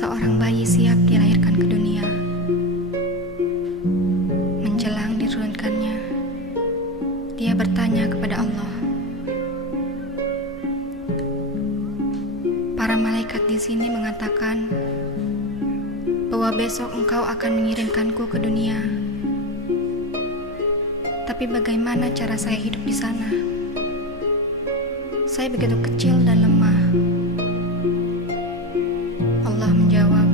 Seorang bayi siap dilahirkan ke dunia. Menjelang diturunkannya, dia bertanya kepada Allah. Para malaikat di sini mengatakan bahwa besok engkau akan mengirimkanku ke dunia. Tapi bagaimana cara saya hidup di sana? Saya begitu kecil dan lemah. Allah menjawab,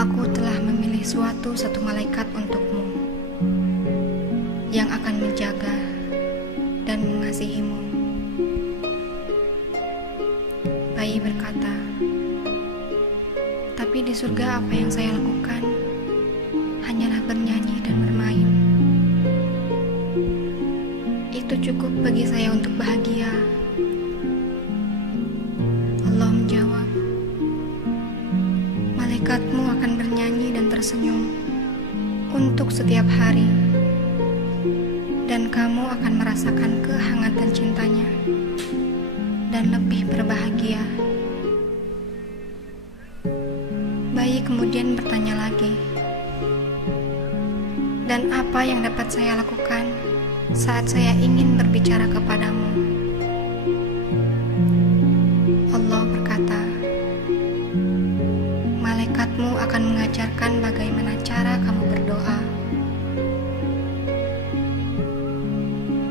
aku telah memilih satu malaikat untukmu yang akan menjaga dan mengasihimu. Bayi berkata, tapi di surga apa yang saya lakukan? Hanyalah bernyanyi dan bermain. Itu cukup bagi saya untuk bahagia. Allah menjawab, malaikatmu akan bernyanyi dan tersenyum untuk setiap hari, dan kamu akan merasakan kehangatan cintanya dan lebih berbahagia. Bayi kemudian bertanya lagi, dan apa yang dapat saya lakukan saat saya ingin berbicara kepadamu? Allah berkata, malaikatmu akan mengajarkan bagaimana cara kamu berdoa.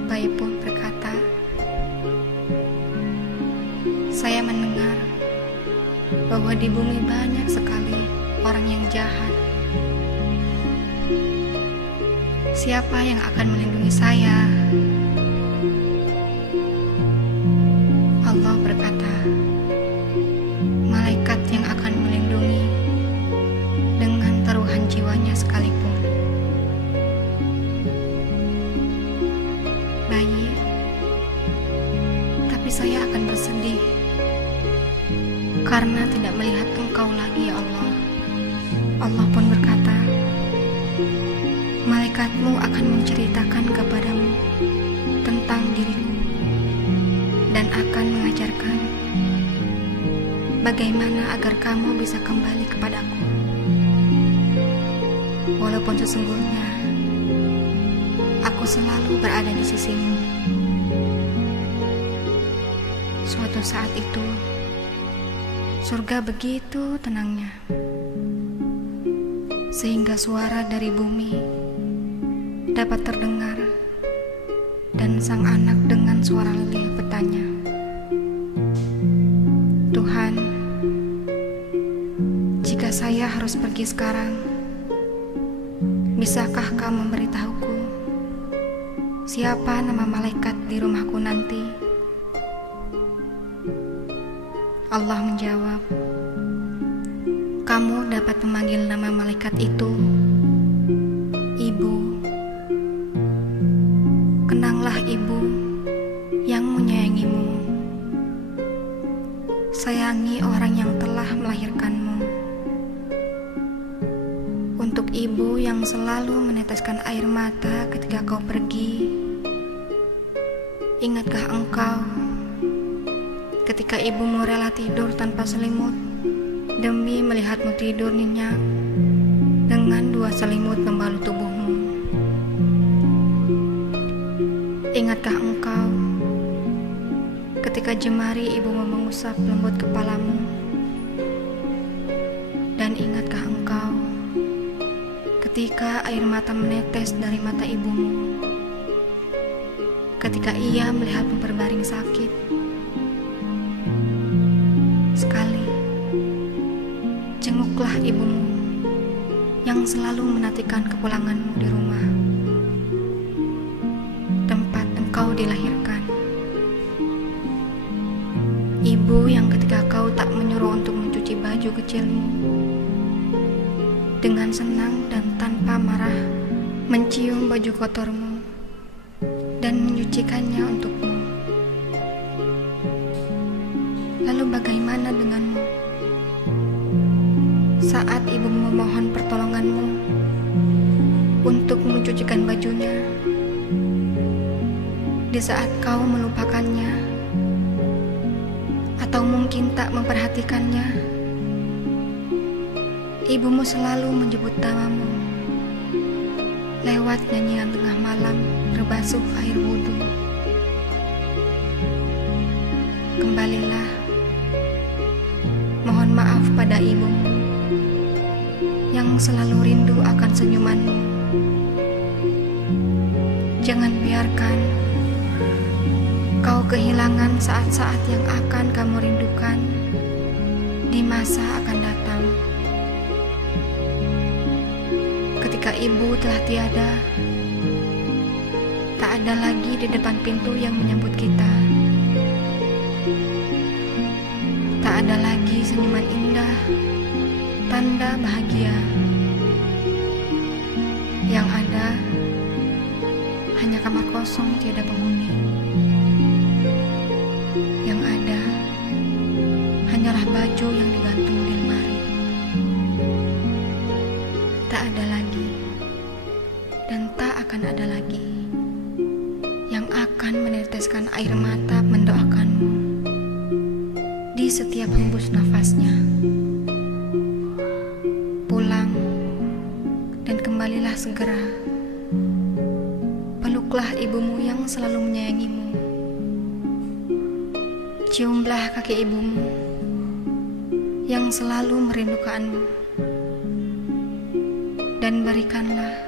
Bayi pun berkata, saya mendengar bahwa di bumi banyak sekali orang yang jahat. Siapa yang akan melindungi saya? Allah berkata, malaikat yang akan melindungi dengan taruhan jiwanya sekalipun. Bayi, tapi saya akan bersedih karena tidak melihat engkau lagi, ya Allah. Allah pun berkata, malaikatmu akan menceritakan kepadamu tentang diriku dan akan mengajarkan bagaimana agar kamu bisa kembali kepadaku. Walaupun sesungguhnya aku selalu berada di sisimu. Suatu saat itu, surga begitu tenangnya, sehingga suara dari bumi dapat terdengar, dan sang anak dengan suara lelih bertanya, Tuhan, jika saya harus pergi sekarang, bisakah Kau memberitahuku siapa nama malaikat di rumahku nanti? Allah menjawab, kamu dapat memanggil nama malaikat itu Ibu. Kenanglah Ibu yang menyayangimu. Sayangi orang yang telah melahirkanmu. Untuk Ibu yang selalu meneteskan air mata ketika kau pergi, ingatkah engkau ketika ibumu rela tidur tanpa selimut demi melihatmu tidur nyenyak dengan 2 selimut membalut tubuhmu? Ingatkah engkau ketika jemari ibumu mengusap lembut kepalamu? Dan ingatkah engkau ketika air mata menetes dari mata ibumu ketika ia melihatmu berbaring sakit? Sekali, jenguklah ibumu yang selalu menantikan kepulanganmu di rumah tempat engkau dilahirkan. Ibu yang ketika kau tak menyuruh untuk mencuci baju kecilmu, dengan senang dan tanpa marah mencium baju kotormu dan menyucikannya untukmu. Lalu bagaimana denganmu saat ibumu memohon pertolonganmu untuk mencucikan bajunya, di saat kau melupakannya, Atau mungkin tak memperhatikannya. Ibumu selalu menyebut namamu lewat nyanyian tengah malam berbasuh air wudhu. Kembalilah, mohon maaf pada ibumu yang selalu rindu akan senyumanmu. Jangan biarkan kau kehilangan saat-saat yang akan kamu rindukan di masa akan datang. Ketika ibu telah tiada, tak ada lagi di depan pintu yang menyambut kita. Tak ada lagi senyuman indah, tanda bahagia. Yang ada hanya kamar kosong tiada penghuni. Yang ada hanyalah baju yang digantung di lemari. Tak ada lagi dan tak akan ada lagi yang akan meneteskan air mata mendoakanmu di setiap hembus nafasnya. Pulang dan kembalilah segera. Peluklah ibumu yang selalu menyayangimu. Ciumlah kaki ibumu yang selalu merindukanmu. Dan berikanlah